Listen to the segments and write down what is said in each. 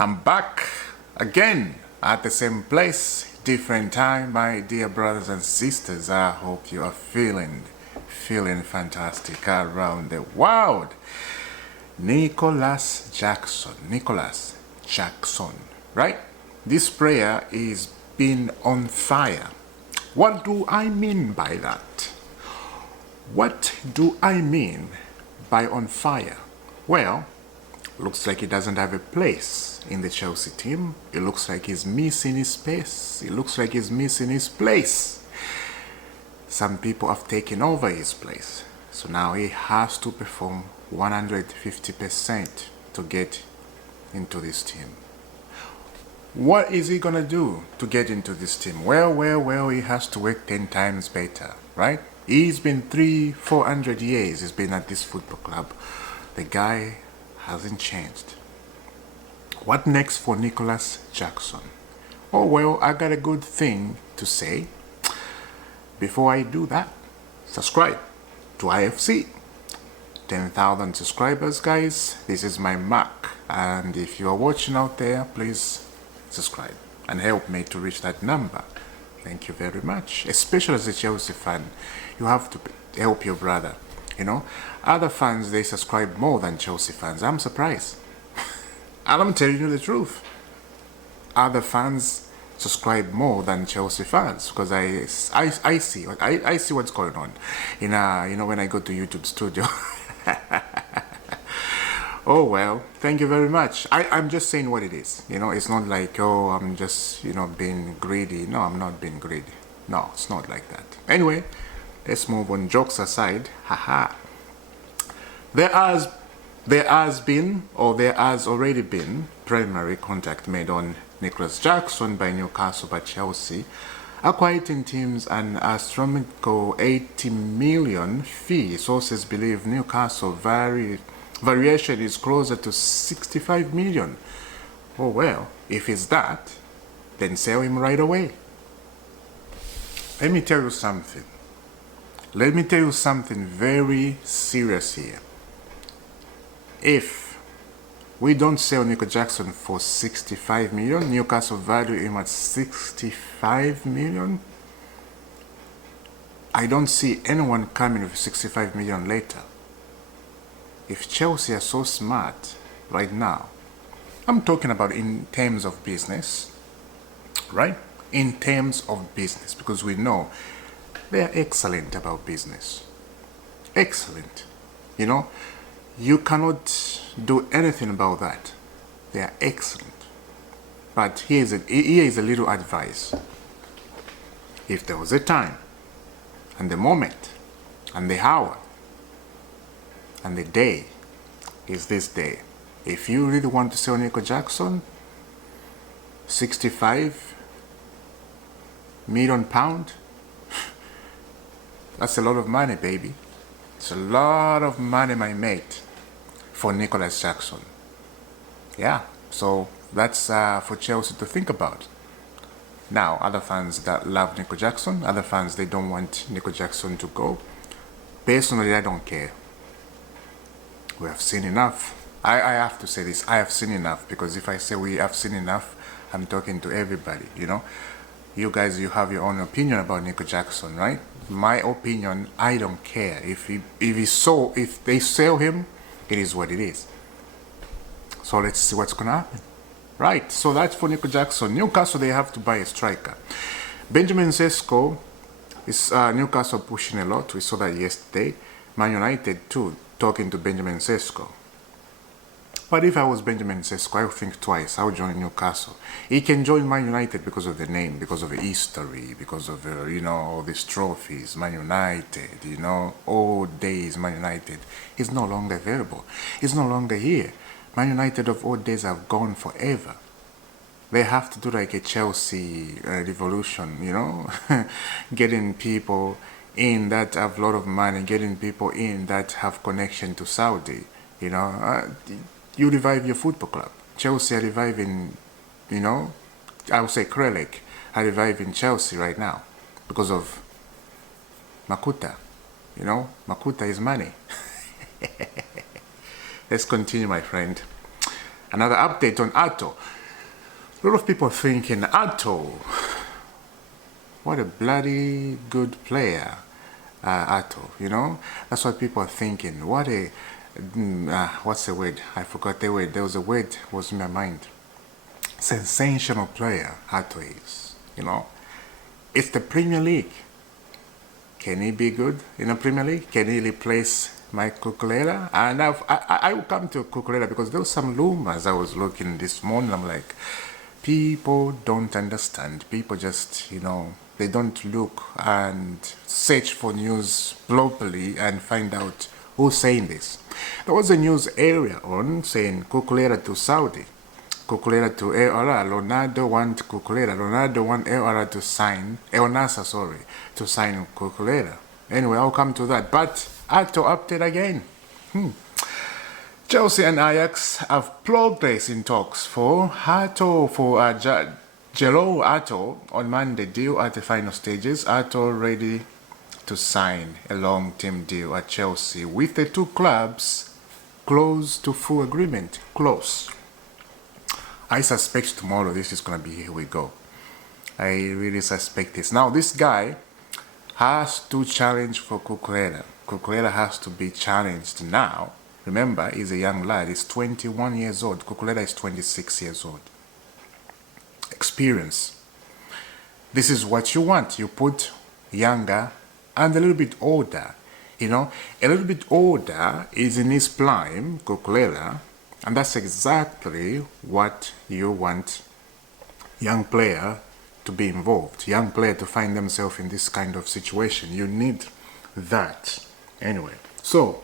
I'm back again at the same place, different time, my dear brothers and sisters. I hope you are feeling fantastic around the world. Nicholas Jackson, right? This prayer is been on fire. What do I mean by that? What do I mean by on fire? Well, looks like he doesn't have a place in the Chelsea team. It looks like he's missing his space. It looks like he's missing his place. Some people have taken over his place. So now he has to perform 150% to get into this team. What is he gonna do to get into this team? Well, he has to work 10 times better, right? He's been 400 years he's been at this football club. The guy hasn't changed. What next for Nicholas Jackson? Oh well, I got a good thing to say. Before I do that, subscribe to IFC. 10,000 subscribers, guys. This is my mark. And if you are watching out there, please subscribe and help me to reach that number. Thank you very much. Especially as a Chelsea fan, you have to help your brother. You know, other fans, they subscribe more than Chelsea fans. I'm surprised. And I'm telling you the truth. Other fans subscribe more than Chelsea fans because I see what's going on. You know, when I go to YouTube studio. Oh well, thank you very much. I'm just saying what it is. You know, it's not like, oh, I'm just, you know, being greedy. No, I'm not being greedy. No, it's not like that. Anyway, let's move on. Jokes aside, haha. There has already been primary contact made on Nicholas Jackson by Newcastle by Chelsea, acquiring teams an astronomical 80 million fee. Sources believe Newcastle variation is closer to 65 million. Oh well, if it's that, then sell him right away. Let me tell you something. Let me tell you something very serious here. If we don't sell Nico Jackson for 65 million, Newcastle value him at 65 million, I don't see anyone coming with 65 million later. If Chelsea are so smart right now, I'm talking about in terms of business, right? In terms of business, because we know they are excellent about business. Excellent. You know, you cannot do anything about that. They are excellent. But here is a little advice. If there was a time, and the moment, and the hour, and the day is this day. If you really want to sell Nico Jackson, 65 million pound, that's a lot of money, baby. It's a lot of money, my mate, for Nicholas Jackson. Yeah, so that's for Chelsea to think about. Now, other fans that love Nico Jackson, other fans, they don't want Nico Jackson to go. Personally, I don't care. We have seen enough. I have to say this. I have seen enough, because if I say we have seen enough, I'm talking to everybody, you know. You guys, you have your own opinion about Nico Jackson, right? My opinion, I don't care. If they sell him, it is what it is. So let's see what's gonna happen. Right, so that's for Nico Jackson. Newcastle, they have to buy a striker. Benjamin Sesko is Newcastle pushing a lot. We saw that yesterday. Man United too, talking to Benjamin Sesko. But if I was Benjamin Sesko, I would think twice. I would join Newcastle. He can join Man United because of the name, because of the history, because of you know, all these trophies. Man United, you know, old days Man United. He's no longer available. He's no longer here. Man United of old days have gone forever. They have to do like a Chelsea revolution, you know, getting people in that have a lot of money, getting people in that have connection to Saudi, you know. You revive your football club. Chelsea are reviving, you know, I would say Krelek are reviving Chelsea right now because of Makuta. You know, Makuta is money. Let's continue, my friend. Another update on Hato. A lot of people are thinking, Hato, what a bloody good player, Hato, you know? That's what people are thinking. What a, what's the word? I forgot the word. There was a word was in my mind. Sensational player, Hato is, you know? It's the Premier League. Can he be good in the Premier League? Can he replace Mike Cucurella? And I will come to Cucurella because there was some rumors I was looking this morning. I'm like, people don't understand. People just, you know, they don't look and search for news properly and find out who's saying this. There was a news area on saying Cucurella to Saudi. Cucurella to El Ronaldo want Cucurella. Ronaldo want El to sign, El Nasa, sorry, to sign Cucurella. Anyway, I'll come to that. But Hato update again. Chelsea and Ajax have progress in talks for Hato, for Jelo Hato on Monday deal at the final stages. Hato ready to sign a long-term deal at Chelsea with the two clubs close to full agreement. Close. I suspect tomorrow this is going to be here we go. I really suspect this. Now this guy has to challenge for Cucurella. Cucurella has to be challenged now. Remember, he's a young lad. He's 21 years old. Cucurella is 26 years old. Experience. This is what you want. You put younger and a little bit older. You know, a little bit older is in his prime, Cucurella. And that's exactly what you want young player to be involved, young player to find themselves in this kind of situation. You need that. Anyway, so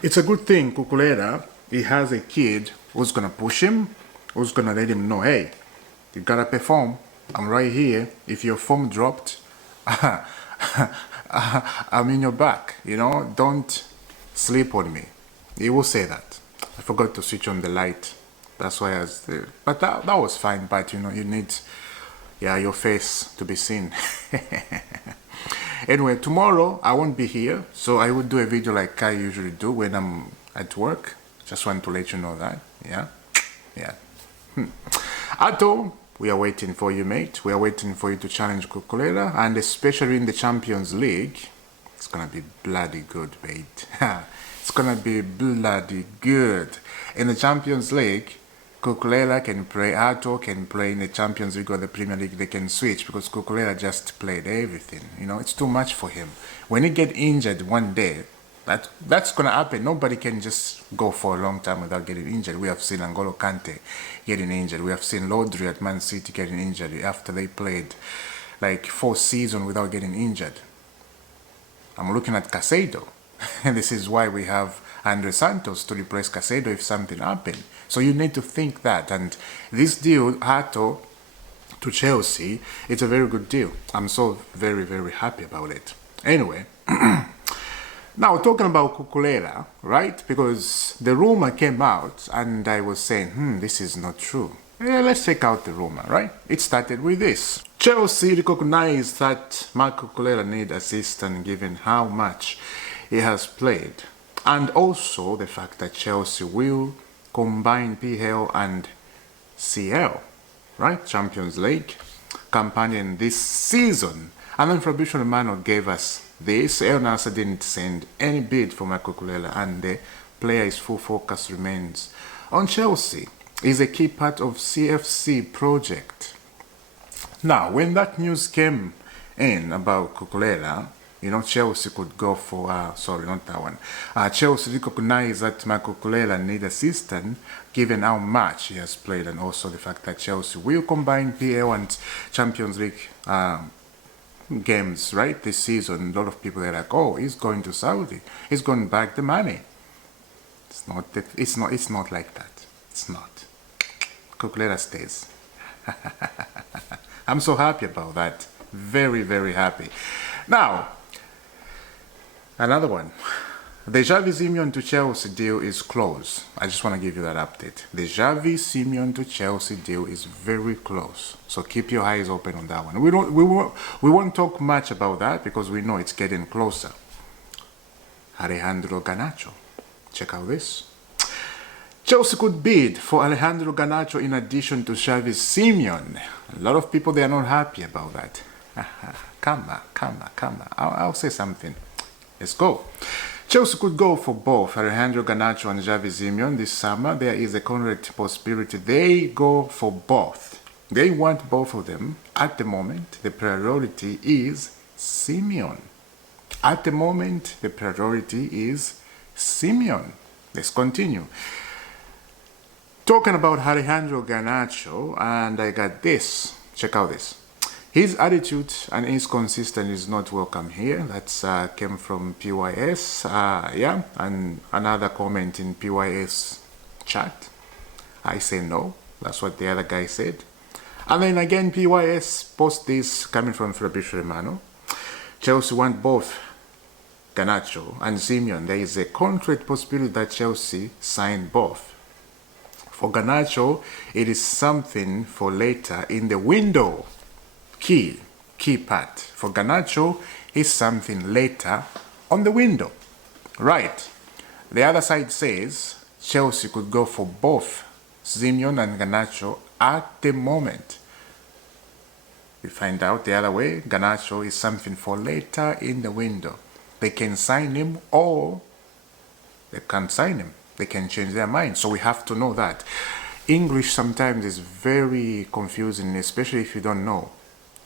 it's a good thing Cucurella, he has a kid who's going to push him, who's going to let him know, hey, you got to perform. I'm right here. If your form dropped, I'm in your back. You know, don't sleep on me. He will say that. I forgot to switch on the light. That's why I was there. But that was fine. But you know, you need, yeah, your face to be seen. Anyway, tomorrow I won't be here, so I will do a video like I usually do when I'm at work. Just want to let you know that. Yeah, yeah. Hato, we are waiting for you, mate. We are waiting for you to challenge Cucurella, and especially in the Champions League, it's gonna be bloody good, mate. It's gonna be bloody good. In the Champions League, Cucurella can play, Hato can play in the Champions League or the Premier League. They can switch because Cucurella just played everything. You know, it's too much for him. When he get injured one day, that's gonna happen. Nobody can just go for a long time without getting injured. We have seen N'Golo Kante getting injured. We have seen Rodri at Man City getting injured after they played like 4 seasons without getting injured. I'm looking at Caicedo. And this is why we have Andre Santos to replace Caicedo if something happened. So you need to think that. And this deal, Hato to Chelsea, it's a very good deal. I'm so very, very happy about it. Anyway, now talking about Cucurella, right? Because the rumor came out and I was saying, this is not true. Let's check out the rumor, right? It started with this. Chelsea recognized that Marc Cucurella need assistance given how much he has played, and also the fact that Chelsea will combine PL and CL, right? Champions League companion this season. And then Fabrizio Romano gave us this. El Nasa didn't send any bid for Marc Cucurella, and the player's full focus remains on Chelsea. Is a key part of CFC project. Now, when that news came in about Cucurella, you know, Chelsea could go for, sorry, not that one. Chelsea recognized that Marc Cucurella need assistance given how much he has played, and also the fact that Chelsea will combine PL and Champions League games, right, this season. A lot of people are like, oh, he's going to Saudi. He's going back the money. It's not like that. It's not. Cucurella stays. I'm so happy about that. Very, very happy. Now, another one. The Xavi Simeone to Chelsea deal is close. I just want to give you that update. The Xavi Simeone to Chelsea deal is very close. So keep your eyes open on that one. We won't talk much about that because we know it's getting closer. Alejandro Garnacho. Check out this. Chelsea could bid for Alejandro Garnacho in addition to Xavi Simeon. A lot of people, they are not happy about that. Come on. I'll say something. Let's go. Chelsea could go for both Alejandro Garnacho and Xavi Simeon this summer. There is a concrete possibility they go for both. They want both of them. At the moment, the priority is Simeon. At the moment, the priority is Simeon. Let's continue. Talking about Alejandro Garnacho, and I got this. Check out this. His attitude and inconsistent is not welcome here. That came from PYS. Yeah, and another comment in PYS chat. I say no. That's what the other guy said. And then again, PYS post this coming from Fabrizio Romano. Chelsea want both Garnacho and Simeon. There is a concrete possibility that Chelsea sign both. For Garnacho, it is something for later in the window. Key part. For Garnacho is something later on the window. Right. The other side says Chelsea could go for both Simeon and Garnacho at the moment. We find out the other way. Garnacho is something for later in the window. They can sign him or they can't sign him. They can change their mind. So we have to know that. English sometimes is very confusing, especially if you don't know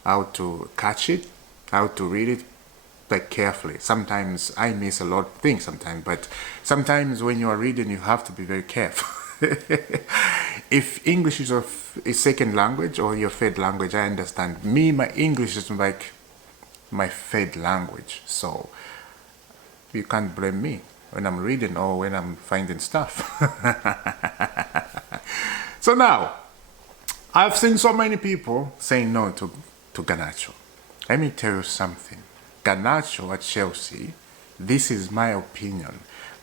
how to catch it, how to read it, like carefully. Sometimes I miss a lot of things sometimes, but sometimes when you are reading, you have to be very careful. If English is a second language or your third language, I understand. Me, my English is like my third language, so you can't blame me when I'm reading or when I'm finding stuff. So now, I've seen so many people saying no to Garnacho. Let me tell you something. Garnacho at Chelsea, this is my opinion.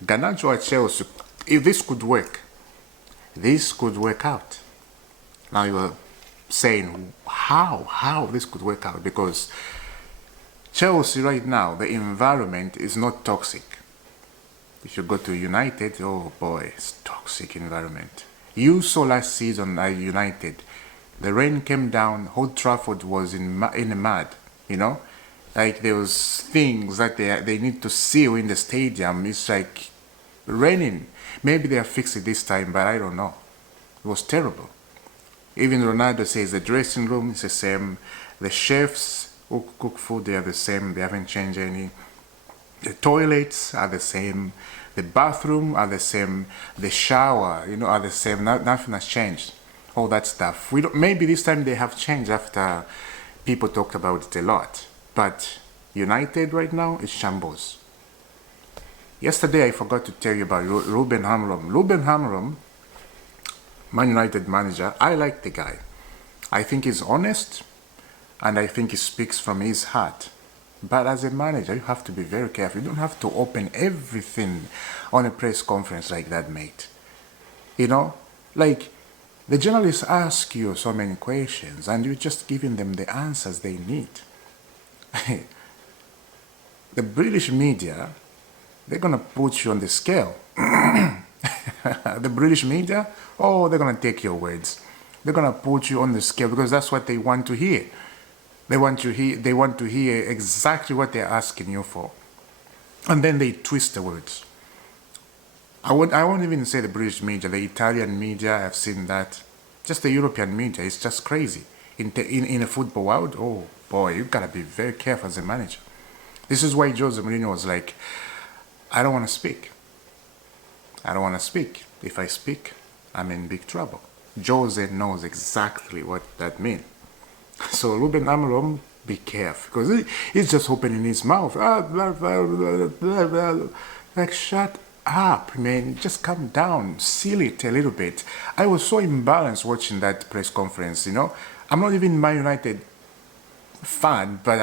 Garnacho at Chelsea, if this could work out. Now you are saying, how this could work out? Because Chelsea right now, the environment is not toxic. If you go to United, oh boy, it's toxic environment. You saw last season at United, the rain came down, Old Trafford was in the mud, you know? Like there was things that they need to seal in the stadium. It's like raining. Maybe they'll fix it this time, but I don't know. It was terrible. Even Ronaldo says the dressing room is the same. The chefs who cook food, they are the same. They haven't changed any. The toilets are the same. The bathroom are the same. The shower, are the same. Nothing has changed. All that stuff. Maybe this time they have changed after people talked about it a lot. But United right now is shambles. Yesterday I forgot to tell you about Ruben Amorim. Ruben Amorim, Man United manager, I like the guy. I think he's honest and I think he speaks from his heart. But as a manager, you have to be very careful. You don't have to open everything on a press conference like that, mate. Like the journalists ask you so many questions and you're just giving them the answers they need. The British media, they're going to put you on the scale. The British media, they're going to take your words. They're going to put you on the scale because that's what they want to hear. They want to hear exactly what they're asking you for. And then they twist the words. I won't even say the British media, the Italian media, I've seen that. Just the European media, it's just crazy. In a football world, oh boy, you gotta be very careful as a manager. This is why Jose Mourinho was like, I don't want to speak. I don't want to speak. If I speak, I'm in big trouble. Jose knows exactly what that means. So Ruben Amorim, be careful, because he's just opening his mouth. Like, shut up, man. Just calm down. Seal it a little bit. I was so imbalanced watching that press conference, I'm not even Man United fan, but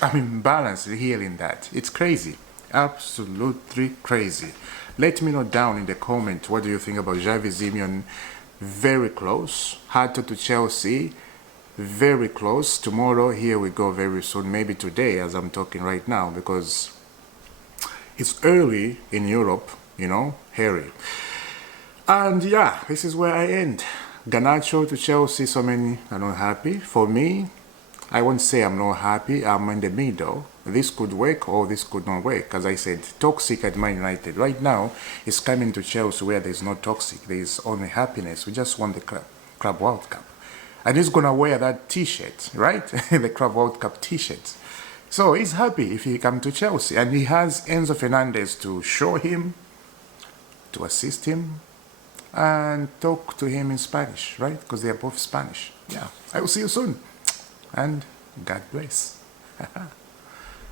I'm imbalanced hearing that. It's crazy. Absolutely crazy. Let me know down in the comment, what do you think about Xavi Simeon? Very close. Hato to Chelsea. Very close. Tomorrow, here we go very soon. Maybe today, as I'm talking right now, because it's early in Europe, Harry. And yeah, this is where I end. Garnacho to Chelsea, so many are not happy. For me, I won't say I'm not happy. I'm in the middle. This could work or this could not work. As I said, toxic at Man United. Right now, it's coming to Chelsea where there's no toxic. There's only happiness. We just won the Club World Cup. And he's going to wear that T-shirt, right? The Club World Cup T-shirt. So he's happy if he come to Chelsea. And he has Enzo Fernandez to show him, to assist him, and talk to him in Spanish, right? Because they are both Spanish. Yeah. I will see you soon. And God bless.